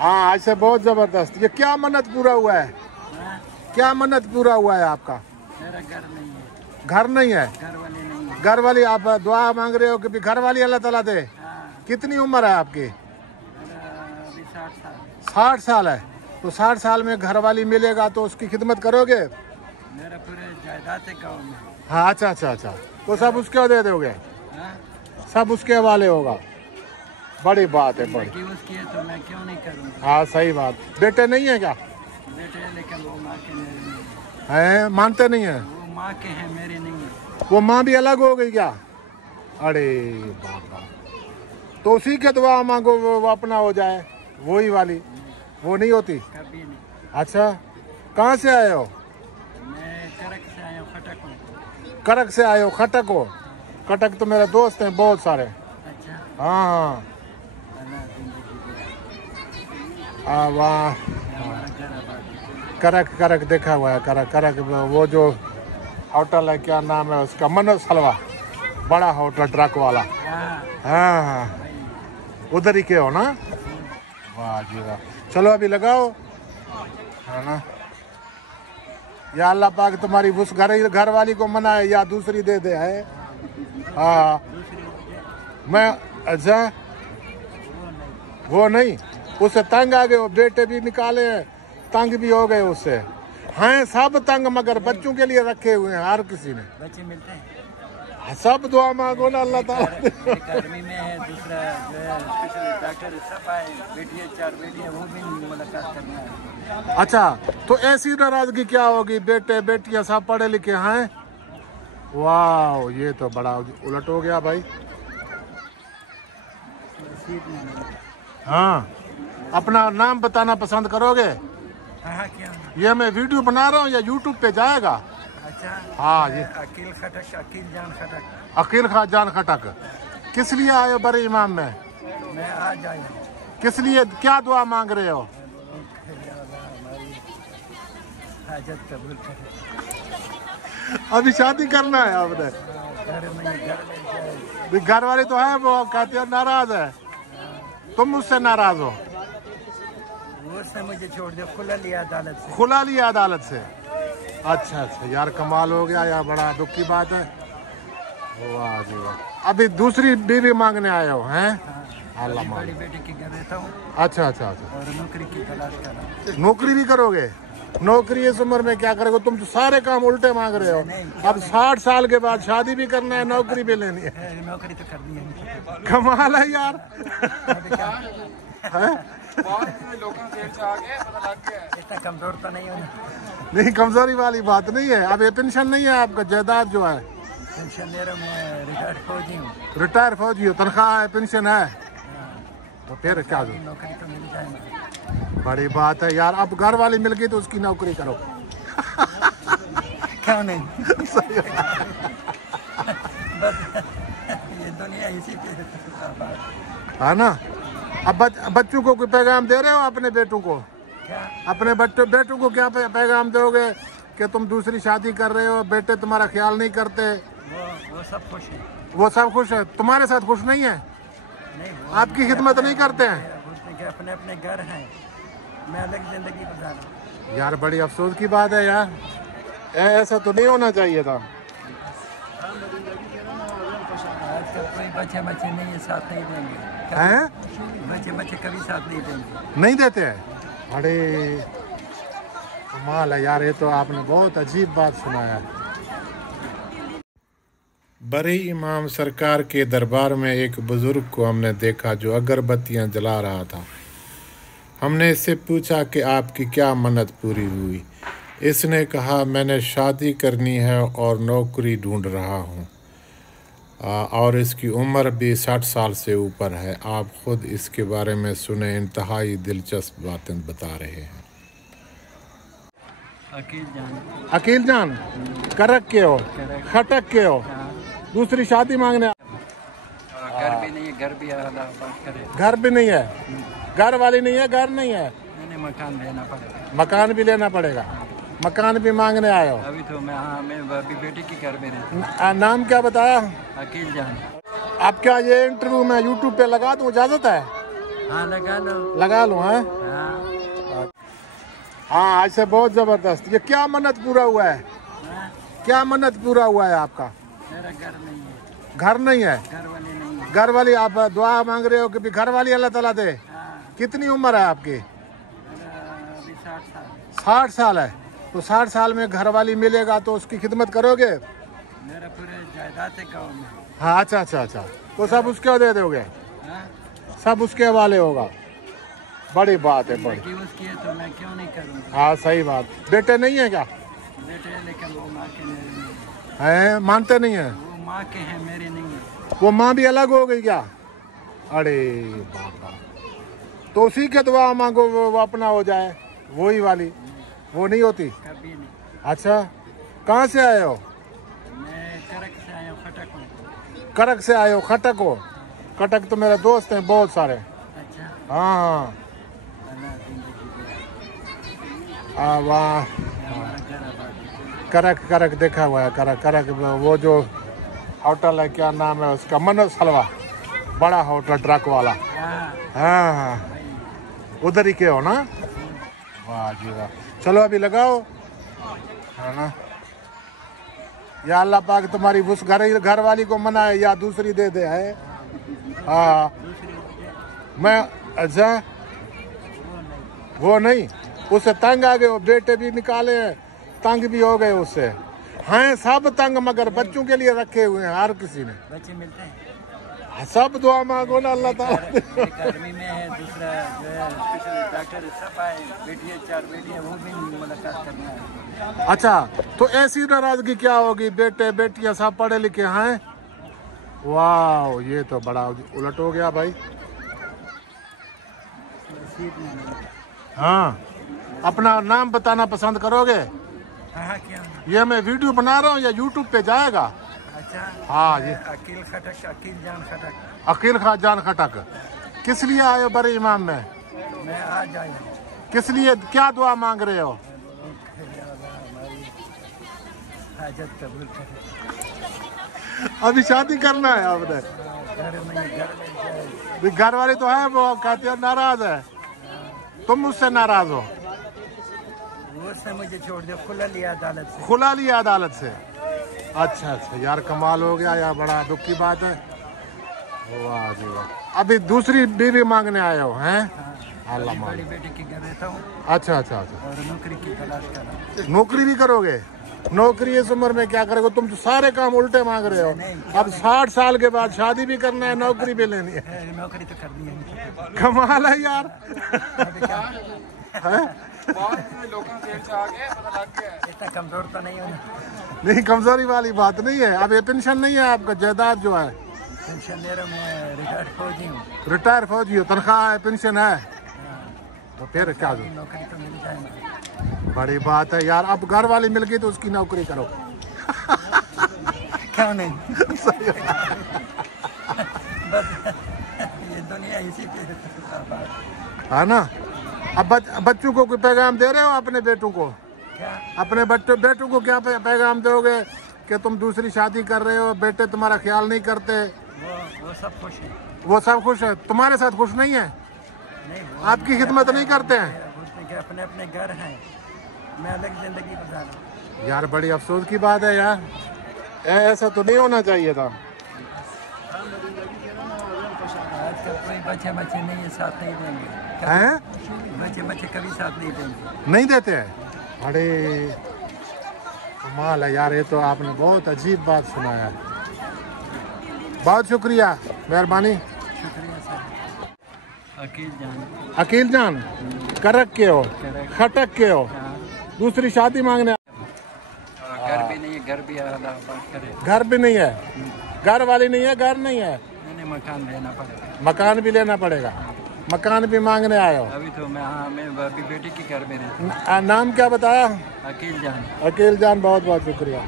हाँ आज से बहुत जबरदस्त। ये क्या मन्नत पूरा हुआ है? क्या मन्नत पूरा हुआ है आपका? मेरा घर नहीं है। घर नहीं है? घर वाले नहीं है। घर वाली आप दुआ मांग रहे हो कि भी घर वाली अल्लाह ताला दे? हाँ। कितनी उम्र है आपकी? अभी 60 साल। 60 साल है। तो 60 साल में घर वाली मिलेगा तो उसकी खिदमत करोगे? मेरा पूरे जायदाद है गाँव में। हाँ अच्छा अच्छा अच्छा, तो सब उसके दे दोगे? हाँ? सब उसके हवाले होगा। बड़ी बात है, बड़ी। बेटी उसकी है तो मैं क्यों नहीं करूँगा? हाँ सही बात। बेटे नहीं है क्या? बेटे है लेकिन वो माँ के मेरे नहीं हैं, मानते नहीं है? वो माँ के हैं, मेरे नहीं है। वो माँ भी अलग हो गई क्या? अरे बाबा, तो उसी के दुआ मांगो वो अपना हो जाए, वही वाली। वो नहीं होती? कभी नहीं। अच्छा, कहाँ से आए हो? मैं करक से आया हूँ, खटक हूँ। करक से आए हो? खटक हो? खटक तो मेरे दोस्त हैं बहुत सारे। अच्छा। हाँ अल्लाह जिंदगी दे। वाह। हमारा घर आबाद। करक करक देखा हुआ है। करक करक वो जो होटल है, क्या नाम है उसका? मनोज हलवा, बड़ा होटल ट्रक वाला। हाँ हाँ हाँ, उधर ही के हो ना? वाह जी वाह। चलो अभी लगाओ, है ना? या अल्लाह पाक तुम्हारी उस घर वाली को मनाए या दूसरी दे दे, है? हाँ मैं अच्छा, वो नहीं, उससे तंग आ गए हो? बेटे भी निकाले हैं, तंग भी हो गए उससे। हैं सब तंग, मगर बच्चों के लिए रखे हुए हैं हर किसी ने। बच्चे मिलते हैं। सब दुआ मांगो ना अल्लाह ताला। एक आर्मी में है, दूसरा जो है स्पेशल डॉक्टर, सब आए। बेटियाँ 4 बेटियाँ, वो भी मुलाकात करना है। अच्छा, तो ऐसी नाराजगी क्या होगी? बेटे बेटियां सब पढ़े लिखे हैं। वाह, ये तो बड़ा उलट हो गया भाई। हाँ, अपना नाम बताना पसंद करोगे? हाँ क्या? ये मैं वीडियो बना रहा हूँ या यूट्यूब पे जाएगा? अच्छा। हाँ ये अकील खटक, अकील जान खटक। अकील खान जान खटक। किस लिए आए हो बड़े इमाम में? मैं आज आया हूँ। किस लिए, क्या दुआ मांग रहे हो? हमारी हाजत कबूल करे। अभी शादी करना है आपने? घर वाले तो है, वो कहते हो नाराज है, तुम मुझसे नाराज हो? उसने मुझे छोड़ दिया, खुला लिया अदालत से। खुला लिया अदालत से? अच्छा अच्छा यार, कमाल हो गया यार, बड़ा दुख की बात है। वाह जी वाह। अभी दूसरी बीवी मांगने आए हो? हैं? अल्लाह मान। बड़ी बेटी के घर रहता हूँ। अच्छा अच्छा अच्छा, और नौकरी की तलाश कर रहा हूँ। नौकरी भी करोगे? नौकरी इस उम्र में क्या करोगे? तुम तो सारे काम उल्टे मांग रहे हो। अब 60 साल के बाद शादी भी करना है, नौकरी भी लेनी है। नौकरी तो करनी है। कमाल है यार। इतना कमजोर तो नहीं होना। नहीं, कमजोरी वाली बात नहीं है। अब ये पेंशन नहीं है आपका, जायदाद जो है? पेंशन ले रहा हूँ, मैं रिटायर्ड फौजी हूँ। रिटायर फौजी हो, तनख्वाह है, पेंशन है, तो फिर क्या दो? नौकरी तो मिल जाएगी। बड़ी बात है यार। अब घर वाली मिल गई तो उसकी नौकरी करो। क्यों नहीं? बस ये दुनिया इसी पे है ना? अब बच्चों को कोई पैगाम दे रहे हो अपने बेटों को? क्या? अपने बेटों को क्या पैगाम दोगे कि तुम दूसरी शादी कर रहे हो, बेटे तुम्हारा ख्याल नहीं करते? वो सब खुश है। वो सब खुश है, तुम्हारे साथ खुश नहीं है? नहीं, आपकी खिदमत नहीं करते हैं? अपने अपने घर हैं, मैं अलग जिंदगी गुजार रहा हूँ। यार बड़ी अफसोस की बात है यार, ऐसा तो नहीं होना चाहिए था। आजकल कोई बच्चे नहीं है, साथ नहीं देंगे। हैं? बच्चे कभी साथ नहीं देंगे। नहीं देते हैं? अरे कमाल है यार, ये तो आपने बहुत अजीब बात सुनाया है। बड़े इमाम सरकार के दरबार में एक बुजुर्ग को हमने देखा जो अगरबत्तियां जला रहा था। हमने इससे पूछा कि आपकी क्या मन्नत पूरी हुई? इसने कहा, मैंने शादी करनी है और नौकरी ढूंढ रहा हूँ, और इसकी उम्र भी 60 साल से ऊपर है। आप खुद इसके बारे में सुने, इंतहाई दिलचस्प बातें बता रहे हैं। अकील जान करक के हो? खटक के हो? दूसरी शादी मांगने? घर भी नहीं है, घर भी घर भी नहीं है, घर वाली नहीं है, घर नहीं है, मकान लेना पड़ेगा। मकान भी लेना पड़ेगा। मकान भी मांगने आए हो? अभी तो मैं अभी बेटी के घर में रहता। नाम क्या बताया? अकील जान। आप क्या ये इंटरव्यू मैं यूट्यूब पे लगा दूं, इजाजत है? हाँ लगा लो। लगा लूं? है? हाँ। हाँ, आज से बहुत जबरदस्त। ये क्या मन्नत पूरा हुआ है? हाँ? क्या मन्नत पूरा हुआ है आपका? मेरा घर नहीं है। घर नहीं है? घर वाले नहीं है। घर वाली आप दुआ मांग रहे हो कि भी घर वाली अल्लाह ताला दे? हाँ। कितनी उम्र है आपकी? मेरा अभी 60 साल। 60 साल है। तो 60 साल में घर वाली मिलेगा तो उसकी खिदमत करोगे? मेरा पूरे जायदाद है गाँव में। हाँ, अच्छा अच्छा अच्छा। तो सब उसके दे दोगे? हाँ? सब उसके हवाले होगा। बड़ी बात है, बड़ी। बेटी उसकी है तो मैं क्यों नहीं करूँगा? हाँ, सही बात। बेटे नहीं है क्या? बेटे हैं, लेकिन वो माँ के मेरे नहीं हैं, मानते नहीं है? है। वो माँ के हैं, मेरे नहीं है। वो माँ भी अलग हो गई क्या? अरे बाबा, तो उसी के दुआ मांगो वो अपना हो जाए, वही वाली। वो नहीं होती? कभी नहीं। अच्छा, कहाँ से आए हो? मैं करक से आया हूँ, खटक हूँ। करक से आए हो? खटक हो? खटक तो मेरे दोस्त हैं बहुत सारे। अच्छा। हाँ अल्लाह जिंदगी दे। हाँ, वहाँ हमारा घर आबाद है। करक, करक देखा हुआ है। करक, करक वो जो होटल है, क्या नाम है उसका? मनोज हलवा, बड़ा होटल ट्रक वाला। हाँ हाँ हाँ, भाई। उधर ही के हो ना? वाह जी वाह। चलो अभी लगाओ, है ना? या अल्लाह पाक तुम्हारी उस घर वाली को मनाए या दूसरी दे दे, है? हाँ, मैं अच्छा, वो नहीं, उससे तंग आ गए हो। बेटे भी निकाले हैं, तंग भी हो गए उससे। हैं सब तंग, मगर बच्चों के लिए रखे हुए हैं हर किसी ने। बच्चे मिलते हैं। सब दुआ मांगो ना अल्लाह ताला। एक आर्मी में है, दूसरा जो है स्पेशल डॉक्टर है। सब आए, बेटी है, 4 बेटी है, वो भी मुलाकात करना है। अच्छा, तो ऐसी नाराजगी क्या होगी? बेटे बेटियां सब पढ़े लिखे हैं। वाह, ये तो बड़ा उलट हो गया भाई। सीट में नहीं। हाँ, अपना नाम बताना पसंद करोगे? हाँ क्या? ये मैं वीडियो बना रहा हूँ या यूट्यूब पे जाएगा? अच्छा। हाँ, ये अकील खटक, अकील जान खटक। अकील खान जान खटक। किस लिए आए हो बड़े इमाम में? मैं आज आया। किस लिए, क्या दुआ मांग रहे हो? हमारी हाजत कबूल करे। अभी शादी करना है आपने? घर में जाए। भी घर वाले तो है, वो कहते हो नाराज है, तुम मुझसे नाराज हो? वो उसने मुझे छोड़ दिया, खुला लिया अदालत से। खुला लिया अदालत से? अच्छा अच्छा यार, कमाल हो गया यार, बड़ा दुख की बात है। वाह जी वाह। अभी दूसरी बीवी मांगने आए हो हैं? अल्लाह बड़ी मालिक। बेटे के घर रहता हूँ अच्छा अच्छा अच्छा। और नौकरी की तलाश कर रहा हूँ। नौकरी भी करोगे? नौकरी इस उम्र में क्या करोगे? तुम तो सारे काम उल्टे मांग रहे हो। अब 60 साल के बाद शादी भी करना है, नौकरी भी लेनी है। नौकरी तो करनी है। कमाल है यार। अभी क्या? हैं? इतना कमजोर तो नहीं हूँ। नहीं, कमजोरी वाली बात नहीं है। अब ये पेंशन नहीं है आपका, जायदाद जो है? पेंशन ले रहा हूँ, मैं रिटायर्ड फौजी हूँ। रिटायर फौजी हो, तनख्वाह है, पेंशन है, तो फिर क्या दो? नौकरी तो मिल जाए ना। बड़ी बात है यार। अब घर वाली मिल गई तो उसकी नौकरी करो। क्यों नहीं? ये दुनिया इसी पे है ना? अब बच्चों को कोई पैगाम दे रहे हो अपने बेटों को? क्या? अपने बेटों को क्या पैगाम दोगे कि तुम दूसरी शादी कर रहे हो, बेटे तुम्हारा ख्याल नहीं करते? वो सब खुश है। वो सब खुश है, तुम्हारे साथ खुश नहीं है? नहीं, आपकी खिदमत नहीं करते हैं? अपने अपने घर हैं, मैं अलग जिंदगी गुजार रहा हूँ। यार बड़ी अफसोस की बात है यार, ऐसा तो नहीं होना चाहिए था। आजकल कोई बच्चे नहीं है, साथ नहीं देंगे। हैं? बच्चे कभी साथ नहीं देंगे। नहीं देते हैं? अरे कमाल है यार, ये तो आपने बहुत अजीब बात सुनाया है। बहुत शुक्रिया, मेहरबानी। शुक्रिया सर। अकील जान। अकील जान, करक के हो? खटक के हो? दूसरी शादी मांगने? घर भी नहीं है, घर भी अल्लाह पाक करे। घर भी नहीं है? घर वाली नहीं है, घर नहीं है? मैंने मकान लेना पड़ेगा। मकान भी लेना पड़ेगा? मकान भी मांगने आए हो? अभी तो मैं अभी बेटी के घर में रहता हूँ। नाम क्या बताया? अकील जान। अकील जान, बहुत बहुत शुक्रिया।